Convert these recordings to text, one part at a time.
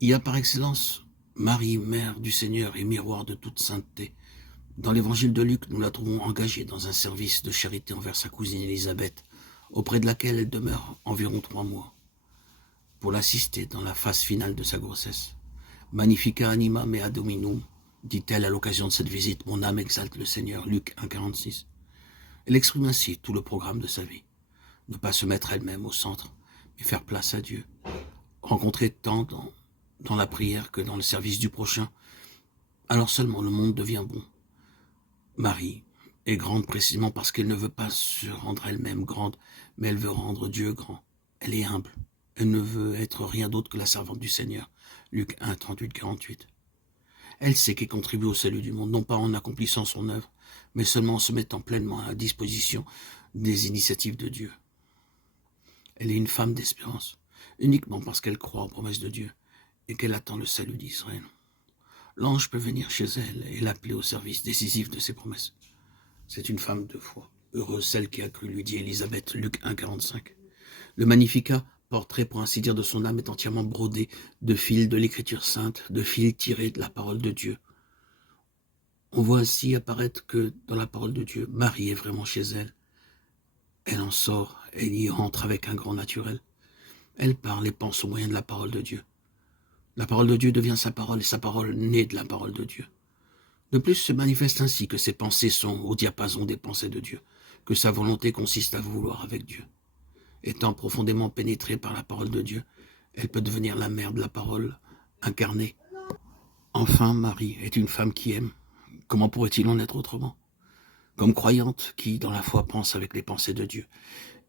Il y a par excellence Marie, mère du Seigneur et miroir de toute sainteté. Dans l'évangile de Luc, nous la trouvons engagée dans un service de charité envers sa cousine Élisabeth, auprès de laquelle elle demeure environ 3 mois, pour l'assister dans la phase finale de sa grossesse. Magnifica anima mea dominum, dit-elle à l'occasion de cette visite, mon âme exalte le Seigneur, Luc 1,46. Elle exprime ainsi tout le programme de sa vie. Ne pas se mettre elle-même au centre, mais faire place à Dieu. Rencontrer tant dans la prière que dans le service du prochain, alors seulement le monde devient bon. Marie est grande précisément parce qu'elle ne veut pas se rendre elle-même grande, mais elle veut rendre Dieu grand. Elle est humble. Elle ne veut être rien d'autre que la servante du Seigneur. Luc 1, 38-48. Elle sait qu'elle contribue au salut du monde, non pas en accomplissant son œuvre, mais seulement en se mettant pleinement à la disposition des initiatives de Dieu. Elle est une femme d'espérance, uniquement parce qu'elle croit aux promesses de Dieu et qu'elle attend le salut d'Israël. L'ange peut venir chez elle et l'appeler au service décisif de ses promesses. C'est une femme de foi. Heureuse celle qui a cru, lui dit Élisabeth, Luc 1,45. Le Magnificat, portrait pour ainsi dire de son âme, est entièrement brodé de fils de l'écriture sainte, de fils tirés de la parole de Dieu. On voit ainsi apparaître que dans la parole de Dieu, Marie est vraiment chez elle. Elle en sort, elle y entre avec un grand naturel. Elle parle et pense au moyen de la parole de Dieu. La parole de Dieu devient sa parole et sa parole naît de la parole de Dieu. De plus, se manifeste ainsi que ses pensées sont au diapason des pensées de Dieu, que sa volonté consiste à vouloir avec Dieu. Étant profondément pénétrée par la parole de Dieu, elle peut devenir la mère de la parole incarnée. Enfin, Marie est une femme qui aime. Comment pourrait-il en être autrement? Comme croyante qui, dans la foi, pense avec les pensées de Dieu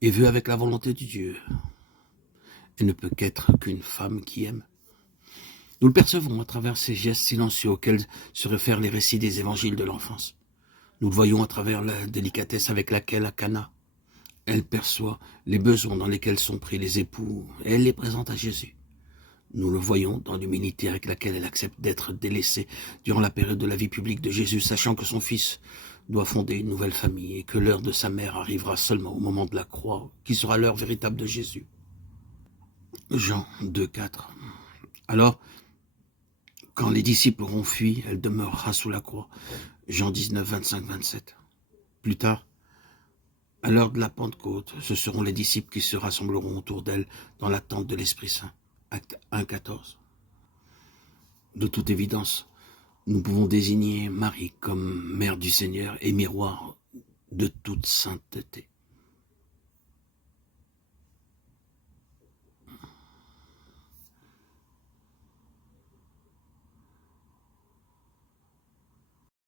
et veut avec la volonté de Dieu, elle ne peut qu'être qu'une femme qui aime. Nous le percevons à travers ces gestes silencieux auxquels se réfèrent les récits des évangiles de l'enfance. Nous le voyons à travers la délicatesse avec laquelle, à Cana, elle perçoit les besoins dans lesquels sont pris les époux et elle les présente à Jésus. Nous le voyons dans l'humilité avec laquelle elle accepte d'être délaissée durant la période de la vie publique de Jésus, sachant que son fils doit fonder une nouvelle famille et que l'heure de sa mère arrivera seulement au moment de la croix, qui sera l'heure véritable de Jésus. Jean 2,4. Alors, quand les disciples auront fui, elle demeurera sous la croix. Jean 19, 25-27. Plus tard, à l'heure de la Pentecôte, ce seront les disciples qui se rassembleront autour d'elle dans l'attente de l'Esprit Saint. Acte 1,14. De toute évidence, nous pouvons désigner Marie comme mère du Seigneur et miroir de toute sainteté.